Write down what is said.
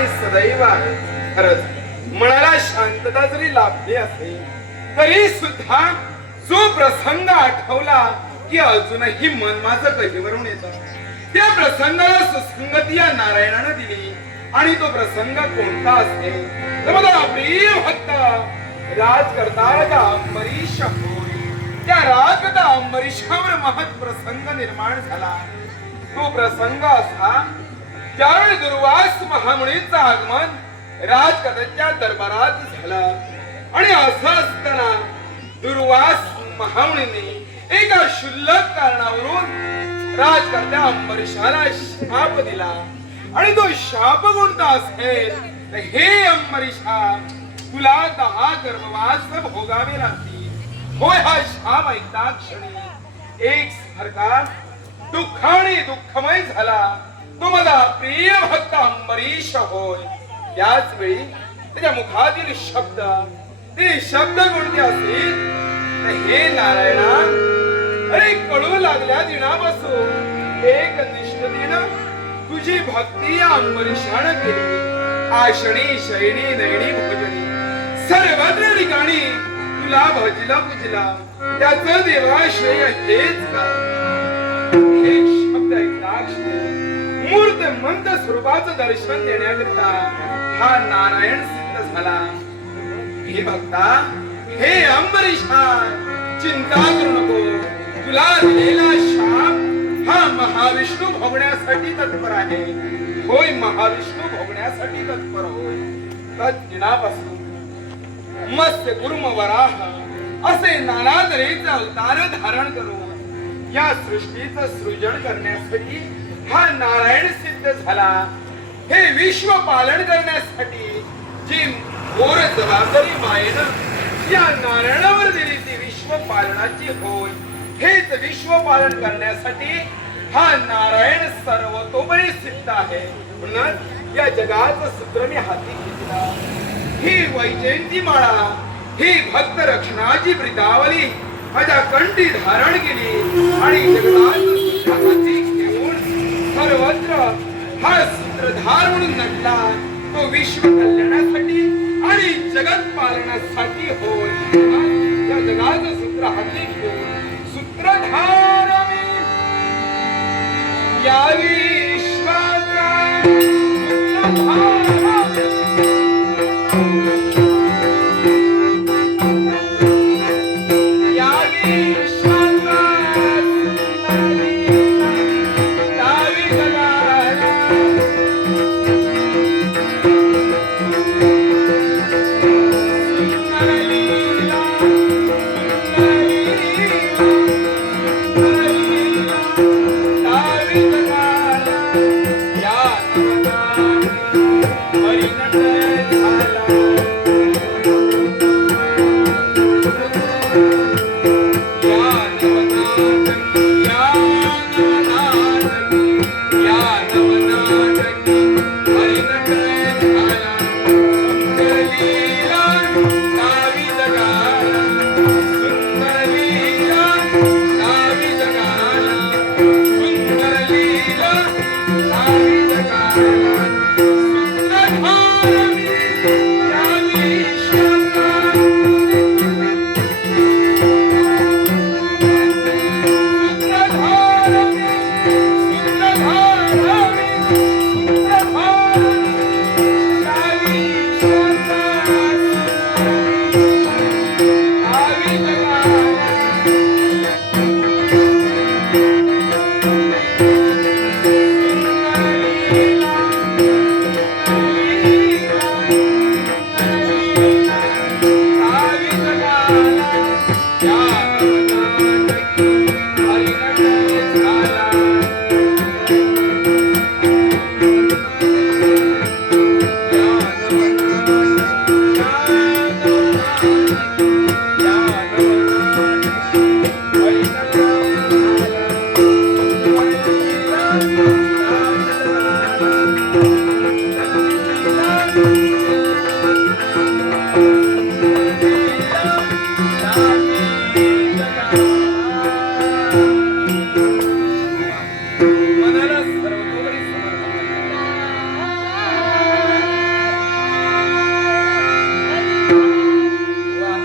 आणि सदैव आहे. खरंच मनाला शांतता जरी लाभली असेल तरी सुद्धा जो प्रसंग आठवला की अजूनही मन माझं कधीवरून येतं. त्या प्रसंगाला सुसंगती या नारायणानं दिली आणि तो प्रसंग कोणता असेल तर माझा प्रिय भक्त राजकर्ता अंबरीश होय. त्या राजकर्ता अंबरीशावर महत् प्रसंग निर्माण झाला. तो प्रसंग असा ज्यावेळी दुर्वास महामुनीचं आगमन राजकर्त्याच्या दरबारात झालं आणि असं असताना दुर्वास महामुनीने एका क्षुल्लक कारणावरून राजकर्त्या अंबरीशाला शाप दिला आणि तो शाप कोणता असेल तर हे अंबरीशा तुला 10 गर्भवास भोगावे लागतील. होय हा शाप ऐकता क्षणी एक सारखा दुःखाने दुःखमय झाला तो माझा प्रिय भक्त अंबरीश होय. त्याच वेळी त्याच्या मुखातील शब्द ते शब्द कोणते असतील तर हे नारायणा अरे कळू लागल्या दिनापासून एक निष्ठेनं तुझी भक्ती या अंबरीशानं केली. आषणी शयनी नयनी भोजनी सर्वत्र ठिकाणी तुला भजला पूजला त्याचं देवाश्रय हेच का. हे शब्द ऐकताच मूर्त मंत स्वरूपाचं दर्शन देण्याकरिता हा नारायण सिद्ध झाला. हे भक्ता हे अंबरीशा चिंता करू नको. तुला दिलेला शाप हा महाविष्णू भोगण्यासाठी तत्पर आहे. होय महाविष्णू भोगण्यासाठी तत्पर होय. तद्दिनापासून मत्स्य कुर्म वराह असे नाना तऱ्हेचे अवतार धारण करून या सृष्टीचं सृजन करण्यासाठी हा नारायण सिद्ध झाला. हे विश्व पालन करण्यासाठी जी घोर जबाबदारी मायेनं या नारायणावर दिली ती विश्व पालनाची होय. हेच विश्व पालन करण्यासाठी हा नारायण सर्वतोपरी सिद्ध आहे. म्हणून या जगाचं सूत्र मी हाती घेतला. ही वैजयंती माळा ही भक्त रक्षणाची ब्रितावली माझ्या कंठी धारण केली आणि जगताचं सूत्र हाती घेऊन सर्वत्र हा सूत्रधार म्हणून नटला. तो विश्व कल्याणासाठी आणि जगत पालनासाठी होय. या जगाचं सूत्र हाती घेऊन सूत्रधार या विश्वाचा सूत्रधार